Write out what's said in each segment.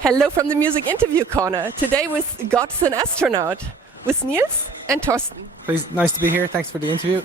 Hello from the Music Interview Corner. Today with God Is an Astronaut, with Niels and Torsten. Please, nice to be here. Thanks for the interview.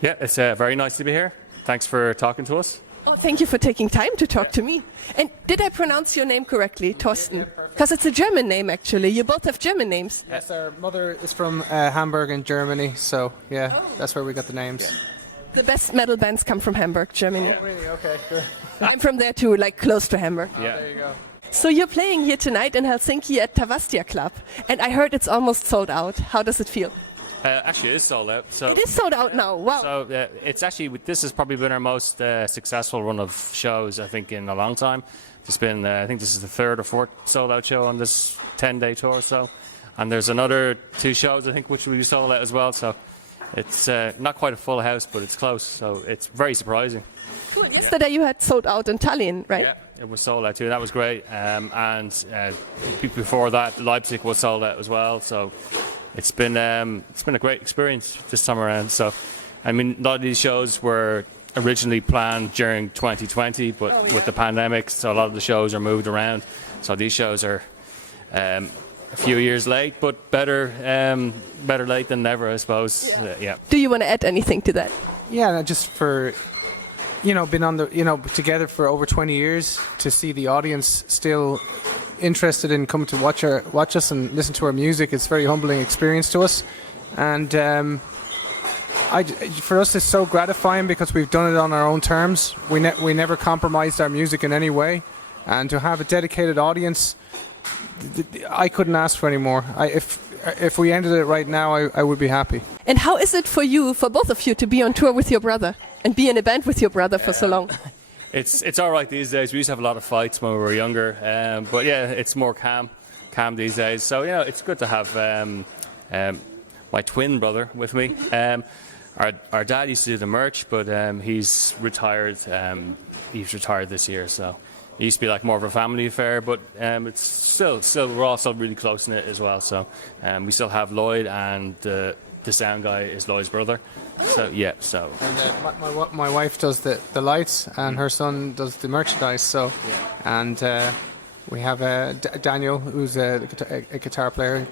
Yeah, it's very nice to be here. Thanks for talking to us. Oh, thank you for taking time to talk to me. And did I pronounce your name correctly, Torsten? Because it's a German name, actually. You both have German names. Yes, our mother is from Hamburg in Germany, so yeah, that's where we got the names. Yeah. The best metal bands come from Hamburg, Germany. Oh, really? Okay, good. I'm from there too, like close to Hamburg. Yeah. There you go. So you're playing here tonight in Helsinki at Tavastia Club, and I heard it's almost sold out. How does it feel? Actually, it is sold out. So It is sold out now. Wow. So it's actually, this has probably been our most successful run of shows, I think, in a long time. It's been, I think this is the third or fourth sold out show on this 10-day tour or so. And there's another 2 shows, I think, which will be sold out as well. So it's not quite a full house, but it's close. So it's very surprising. Cool. Yesterday you had sold out in Tallinn, right? Yeah, it was sold out too. That was great. And before that, Leipzig was sold out as well. So it's been a great experience this time around. So, I mean, a lot of these shows were originally planned during 2020, but with the pandemic, so a lot of the shows are moved around. So these shows are a few years late, but better late than never, I suppose. Yeah. Do you want to add anything to that? Yeah, just for, been on the, together for over 20 years, to see the audience still interested in coming to watch us and listen to our music. It's a very humbling experience to us, and for us it's so gratifying because we've done it on our own terms. We never compromised our music in any way, and to have a dedicated audience, I couldn't ask for any more. If we ended it right now, I would be happy. And how is it for you, for both of you, to be on tour with your brother and be in a band with your brother for so long? It's all right these days. We used to have a lot of fights when we were younger, but yeah, it's more calm these days. So it's good to have my twin brother with me. Our dad used to do the merch, but he's retired. He's retired this year, so it used to be like more of a family affair. But it's still we're all still really close in it as well. So we still have Lloyd, and the sound guy is Lloyd's brother. So yeah, so. And my wife does the lights, and her son does the merchandise. So, and we have Daniel, who's a guitar player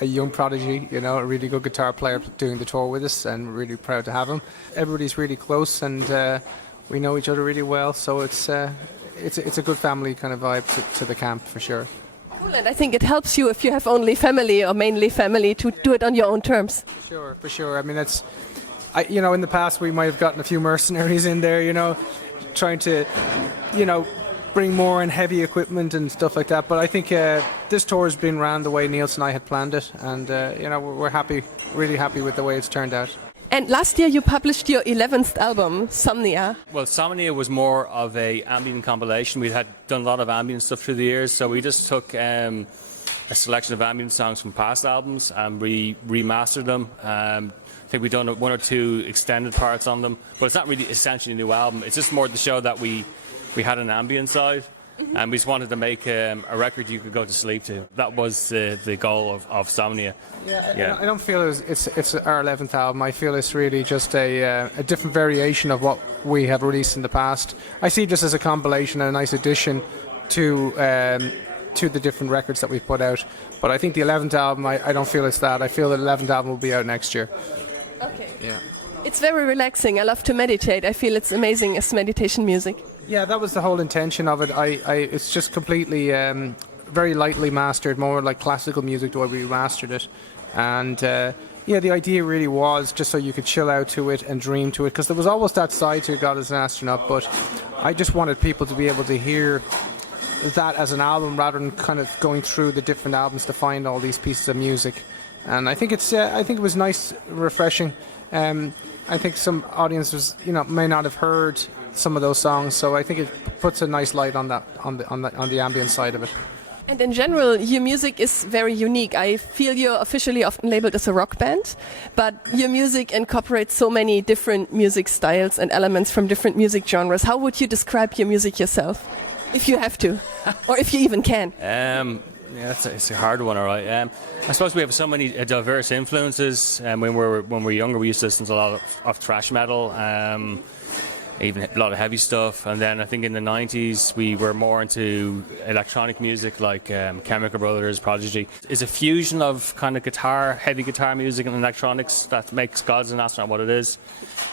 a young prodigy, a really good guitar player doing the tour with us, and we're really proud to have him. Everybody's really close, and we know each other really well. So it's a good family kind of vibe to the camp for sure. Cool, and I think it helps you if you have only family or mainly family to do it on your own terms. For sure. I mean, in the past we might have gotten a few mercenaries in there, trying to, bring more and heavy equipment and stuff like that. But I think this tour has been ran the way Niels and I had planned it, and we're happy, really happy with the way it's turned out. And last year you published your 11th album, Somnia. Well, Somnia was more of a ambient compilation. We had done a lot of ambient stuff through the years, so we just took a selection of ambient songs from past albums and we remastered them. I think we've done 1 or 2 extended parts on them, but it's not really essentially a new album. It's just more to show that we had an ambient side, and we just wanted to make a record you could go to sleep to. That was the goal of Somnia. Yeah. I don't feel it's our 11th album. I feel it's really just a different variation of what we have released in the past. I see it just as a compilation and a nice addition to the different records that we've put out. But I think the 11th album, I don't feel it's that. I feel the 11th album will be out next year. Okay. Yeah. It's very relaxing. I love to meditate. I feel it's amazing as meditation music. Yeah, that was the whole intention of it. It's just completely, very lightly mastered, more like classical music the way we mastered it. And the idea really was just so you could chill out to it and dream to it, because there was always that side to God Is an Astronaut, but I just wanted people to be able to hear that as an album rather than kind of going through the different albums to find all these pieces of music. And I think it was nice, refreshing. I think some audiences, may not have heard some of those songs, so I think it puts a nice light on that, on the ambient side of it. And in general, your music is very unique. I feel you're officially often labeled as a rock band, but your music incorporates so many different music styles and elements from different music genres. How would you describe your music yourself, if you have to, or if you even can? Yeah, it's a hard one, all right. I suppose we have so many diverse influences. When we were younger, we used to listen to a lot of thrash metal. even a lot of heavy stuff. And then I think in the 90s we were more into electronic music, like Chemical Brothers, Prodigy. It's a fusion of kind of heavy guitar music and electronics that makes God Is an Astronaut what it is.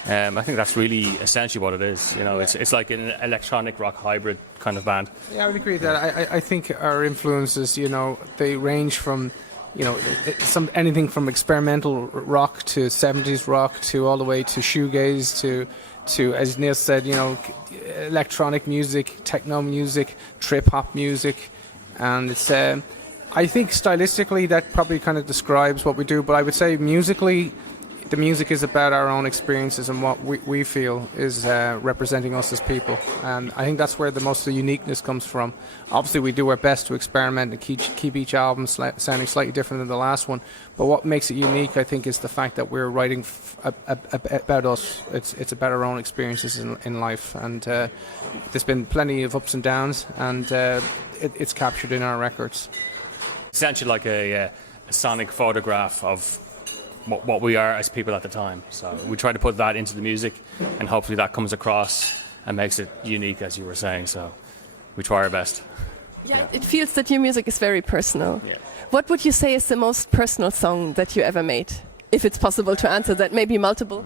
I think that's really essentially what it is. You know, it's like an electronic rock hybrid kind of band. Yeah, I would agree with that. I think our influences, you know, they range from, you know, anything from experimental rock to 70s rock to all the way to shoegaze to, as Niels said, you know, electronic music, techno music, trip hop music, and it's. I think stylistically that probably kind of describes what we do, but I would say musically, the music is about our own experiences and what we feel is representing us as people, and I think that's where the most of the uniqueness comes from. Obviously, we do our best to experiment and keep each album sounding slightly different than the last one, but what makes it unique, I think, is the fact that we're writing about us. It's about our own experiences in life, and there's been plenty of ups and downs, and it's captured in our records. Essentially like a sonic photograph of what we are as people at the time. So we try to put that into the music, and hopefully that comes across and makes it unique, as you were saying. So we try our best. Yeah, it feels that your music is very personal. Yeah. What would you say is the most personal song that you ever made? If it's possible to answer that, maybe multiple.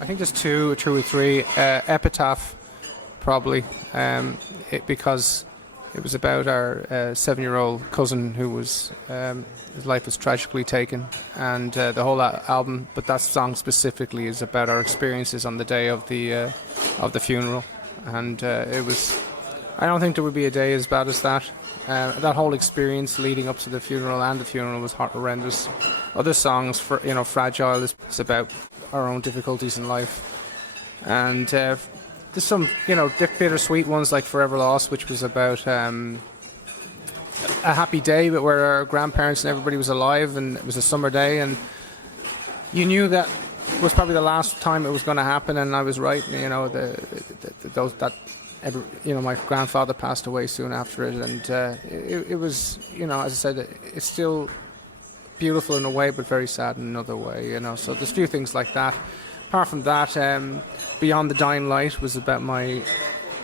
I think there's two or three. Epitaph, probably, because it was about our 7-year-old cousin who was his life was tragically taken, and the whole album. But that song specifically is about our experiences on the day of the funeral, and it was. I don't think there would be a day as bad as that. That whole experience leading up to the funeral and the funeral was horrendous. Other songs, for Fragile is about our own difficulties in life, and there's some bittersweet ones like Forever Lost, which was about a happy day, but where our grandparents and everybody was alive, and it was a summer day, and you knew that was probably the last time it was going to happen, and I was right. My grandfather passed away soon after it, and it was, as I said, it's still beautiful in a way, but very sad in another way. So there's a few things like that. Apart from that, Beyond the Dying Light was about my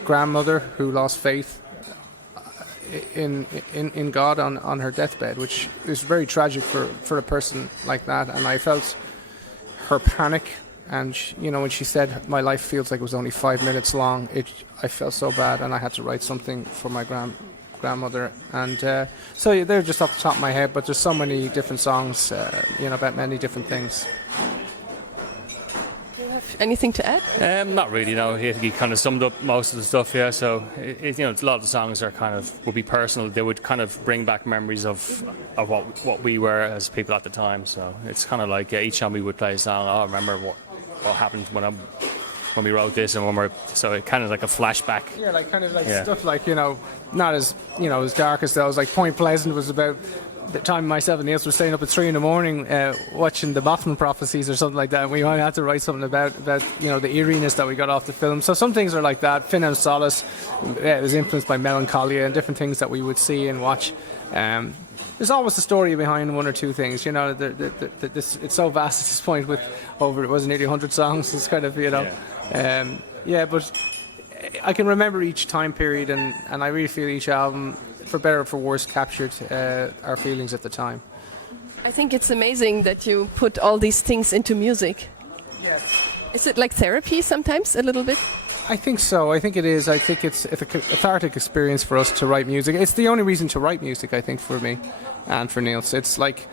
grandmother who lost faith in God on her deathbed, which is very tragic for a person like that. And I felt her panic, and when she said, "My life feels like it was only 5 minutes long," I felt so bad, and I had to write something for my grandmother. And so they're just off the top of my head, but there's so many different songs, about many different things. Anything to add? Not really, no. He kind of summed up most of the stuff, yeah. So, a lot of the songs are would be personal. They would kind of bring back memories of what we were as people at the time. So it's kind of like each time we would play a song, I remember what happened when we wrote this, and so it kind of like a flashback. Yeah, like kind of like stuff like not as as dark as those. Like Point Pleasant was about the time myself and Niels were staying up at 3 a.m. Watching the Mothman prophecies or something like that, and we had to write something about the eeriness that we got off the film. So some things are like that. Fin and Solace, it was influenced by Melancholia and different things that we would see and watch. There's always a story behind one or two things. It's so vast at this point with over, it was nearly 100 songs. It's kind of, but I can remember each time period, and I really feel each album, for better or for worse, captured our feelings at the time. I think it's amazing that you put all these things into music. Yeah. Is it like therapy sometimes, a little bit? I think so. I think it is. I think it's a cathartic experience for us to write music. It's the only reason to write music, I think, for me and for Niels. It's like,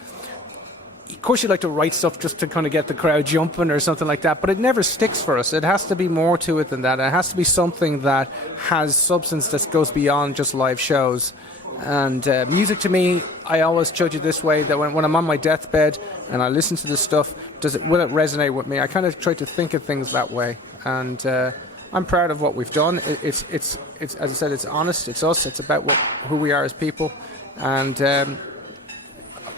of course, you like to write stuff just to kind of get the crowd jumping or something like that, but it never sticks for us. It has to be more to it than that. It has to be something that has substance that goes beyond just live shows. And music, to me, I always judge it this way, that when I'm on my deathbed and I listen to this stuff, will it resonate with me? I kind of try to think of things that way. And I'm proud of what we've done. It's as I said, it's honest, it's us, it's about who we are as people. And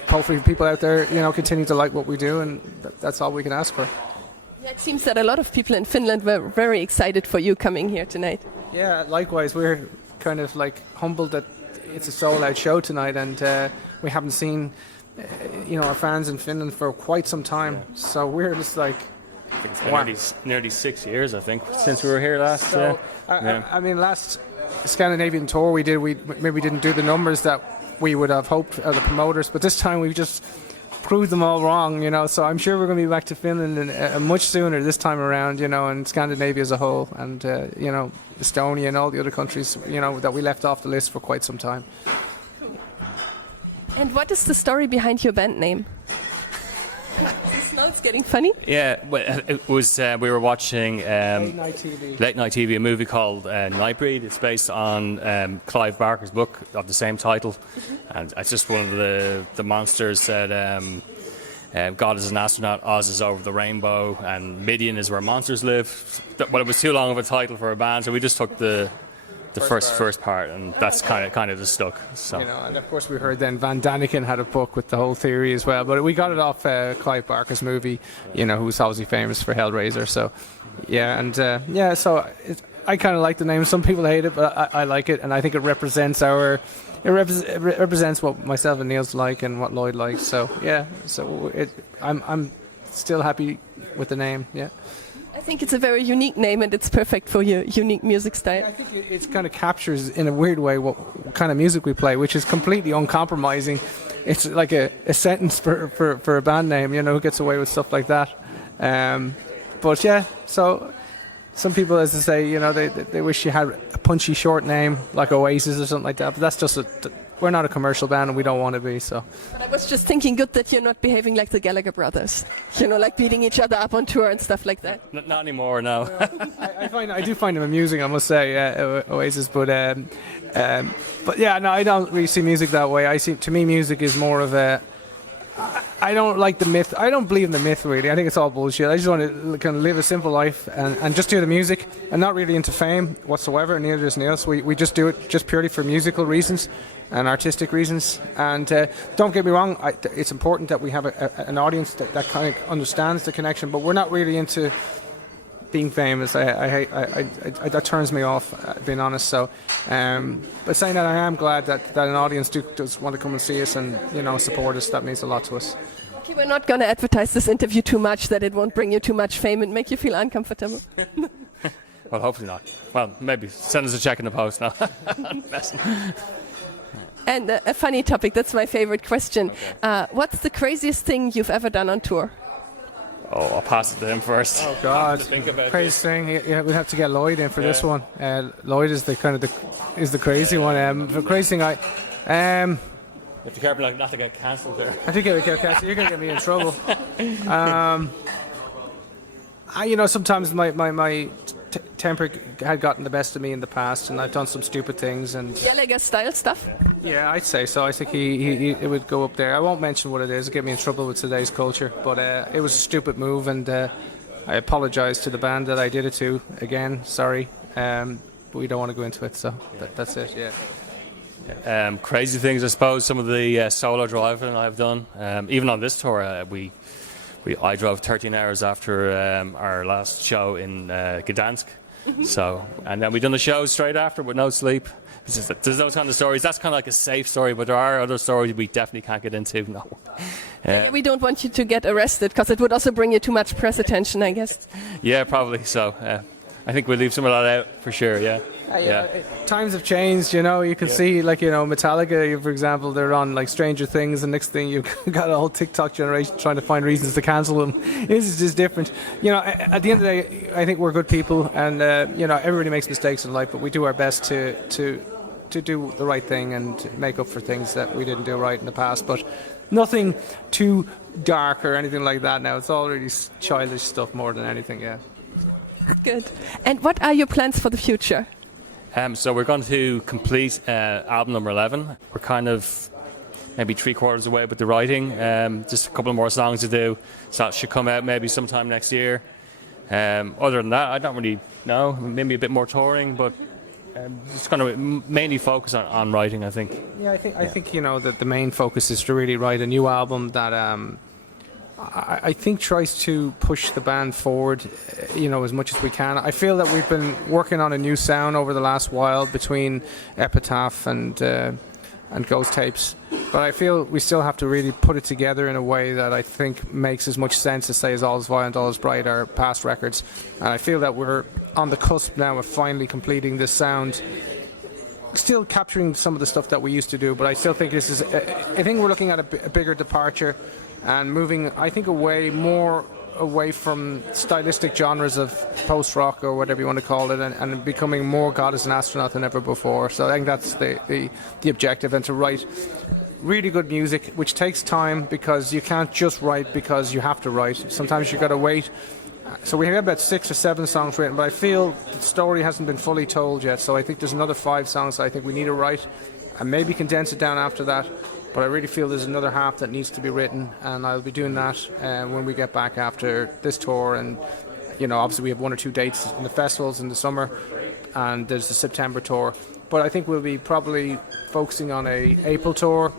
hopefully people out there, continue to like what we do, and that's all we can ask for. Yeah, it seems that a lot of people in Finland were very excited for you coming here tonight. Yeah, likewise. We're kind of like humbled that it's a sold-out show tonight, and we haven't seen, our fans in Finland for quite some time. So we're just like I think it's been nearly 6 years, I think, since we were here last. So, I mean, last Scandinavian tour we did, we maybe didn't do the numbers that we would have hoped as the promoters, but this time we just proved them all wrong, you know. So I'm sure we're going to be back to Finland much sooner this time around, you know, and Scandinavia as a whole, and you know, Estonia and all the other countries, you know, that we left off the list for quite some time. And what is the story behind your band name? Now it's getting funny. Yeah, well, it was we were watching Late night TV, a movie called Nightbreed. It's based on Clive Barker's book of the same title, and it's just one of the monsters said, "God is an astronaut, Oz is over the rainbow, and Midian is where monsters live." Well, it was too long of a title for a band, so we just took the first part, and that's kind of just stuck. So. You know, and of course we heard then Van Daniken had a book with the whole theory as well, but we got it off Clive Barker's movie, you know, who's obviously famous for Hellraiser. So, yeah, and I kind of like the name. Some people hate it, but I like it, and I think it represents represents what myself and Niels like and what Lloyd likes. So yeah, I'm still happy with the name. Yeah. I think it's a very unique name, and it's perfect for your unique music style. I think it kind of captures, in a weird way, what kind of music we play, which is completely uncompromising. It's like a sentence for a band name, you know, who gets away with stuff like that. But yeah, so some people, as I say, you know, they wish you had a punchy short name like Oasis or something like that, but that's just we're not a commercial band, and we don't want to be. So. But I was just thinking, good that you're not behaving like the Gallagher brothers, you know, like beating each other up on tour and stuff like that. Not anymore, no. I do find them amusing, I must say, Oasis. But yeah, no, I don't really see music that way. To me, music is more of a. I don't like the myth. I don't believe in the myth, really. I think it's all bullshit. I just want to kind of live a simple life and just do the music. I'm not really into fame whatsoever, neither is Niels. We just do it just purely for musical reasons and artistic reasons. And don't get me wrong, it's important that we have an audience that kind of understands the connection, but we're not really into being famous. I hate that turns me off, being honest. So, but saying that, I am glad that an audience does want to come and see us and, you know, support us. That means a lot to us. Okay, we're not going to advertise this interview too much, that it won't bring you too much fame and make you feel uncomfortable. Well, hopefully not. Well, maybe send us a check in the post now. And a funny topic, that's my favorite question. Okay. What's the craziest thing you've ever done on tour? Oh, I'll pass it to him first. Oh God! Crazy thing. Yeah, we'd have to get Lloyd in for this one. Lloyd is the crazy one. The crazy thing, you have to be careful not to get cancelled there. I think you're gonna get me in trouble. You know, sometimes my temper had gotten the best of me in the past, and I've done some stupid things. And Gallagher style stuff. Yeah, I'd say so. I think he would go up there. I won't mention what it is. It'll get me in trouble with today's culture. But it was a stupid move, and I apologise to the band that I did it to. Again, sorry. But we don't want to go into it, so that's it, yeah. Crazy things, I suppose. Some of the solo driving I've done. Even on this tour, I drove 13 hours after our last show in Gdansk. So, and then we done the show straight after with no sleep. There's those kind of stories. That's kind of like a safe story, but there are other stories we definitely can't get into. No. Yeah, we don't want you to get arrested, because it would also bring you too much press attention, I guess. Yeah, probably. So I think we'll leave some of that out for sure. Yeah. Times have changed, you know. You can see, like, you know, Metallica, for example, they're on like Stranger Things, and next thing you've got a whole TikTok generation trying to find reasons to cancel them. This is just different, you know. At the end of the day, I think we're good people, and you know, everybody makes mistakes in life, but we do our best to do the right thing and make up for things that we didn't do right in the past. But nothing too dark or anything like that now. It's all really childish stuff more than anything. Yeah. Good. And what are your plans for the future? So we're going to complete album number 11. We're kind of maybe 3/4 away with the writing. Just a couple more songs to do. So that should come out maybe sometime next year. Other than that, I don't really know. Maybe a bit more touring, but just going to mainly focus on writing, I think. Yeah, I think you know that the main focus is to really write a new album that I think tries to push the band forward, you know, as much as we can. I feel that we've been working on a new sound over the last while between Epitaph and Ghost Tapes, But I feel we still have to really put it together in a way that I think makes as much sense as, say, as All Is Violent, All Is Bright, our past records. And I feel that we're on the cusp now of finally completing this sound, still capturing some of the stuff that we used to do, but I still think this is, I think we're looking at a bigger departure and moving, I think, more away from stylistic genres of post-rock or whatever you want to call it, and becoming more God Is an Astronaut than ever before. So I think that's the objective, and to write really good music, which takes time, because you can't just write because you have to write. Sometimes you've got to wait. So we have about 6 or 7 songs written, but I feel the story hasn't been fully told yet, so I think there's another 5 songs I think we need to write, and maybe condense it down after that. But I really feel there's another half that needs to be written, and I'll be doing that when we get back after this tour. And, you know, obviously we have 1 or 2 dates in the festivals in the summer, and there's the September tour. But I think we'll be probably focusing on a April tour,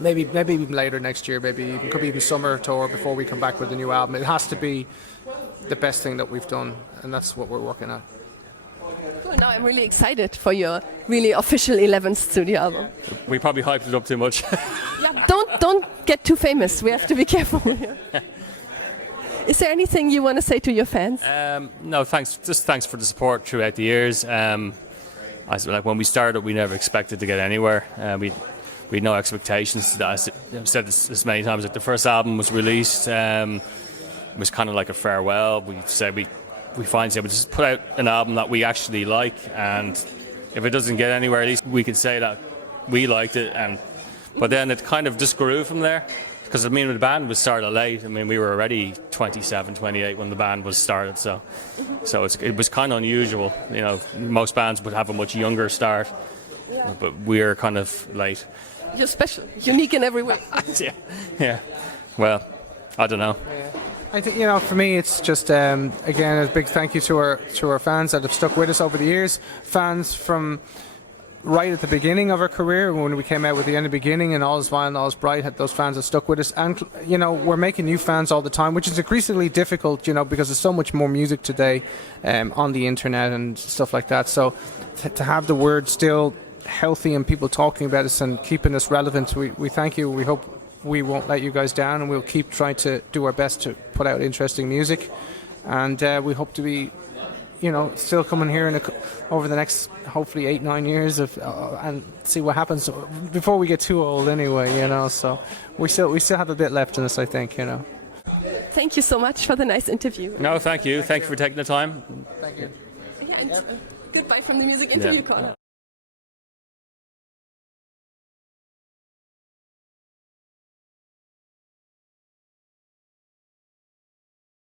maybe even later next year, it could be even summer tour before we come back with a new album. It has to be the best thing that we've done, and that's what we're working on. Cool. Now I'm really excited for your really official 11th studio album. We probably hyped it up too much. Yeah, don't get too famous. We have to be careful here. Is there anything you want to say to your fans? No, thanks. Just thanks for the support throughout the years. Like when we started, we never expected to get anywhere. We had no expectations. I've said this many times. Like the first album was released, it was kind of like a farewell. We said we finally said we just put out an album that we actually like, and if it doesn't get anywhere, at least we can say that we liked it. But then it kind of just grew from there, because I mean the band was started late. I mean we were already 27, 28 when the band was started, so it was kind of unusual. You know, most bands would have a much younger start, but we're kind of late. You're special, unique in every way. Yeah. Well, I don't know. I think, you know, for me, it's just again a big thank you to our fans that have stuck with us over the years. Fans from right at the beginning of our career, when we came out with the end of the beginning and All Is Violent, All Is Bright, those fans have stuck with us. And, you know, we're making new fans all the time, which is increasingly difficult, you know, because there's so much more music today on the internet and stuff like that. So to have the word still healthy and people talking about us and keeping us relevant, we thank you. We hope we won't let you guys down, and we'll keep trying to do our best to put out interesting music. And we hope to be, you know, still coming here over the next hopefully 8-9 years and see what happens before we get too old anyway, you know. So we still have a bit left in us, I think, you know. Thank you so much for the nice interview. No, thank you. Thank you for taking the time. Thank you. Yeah, and, goodbye from the Music Interview Corner.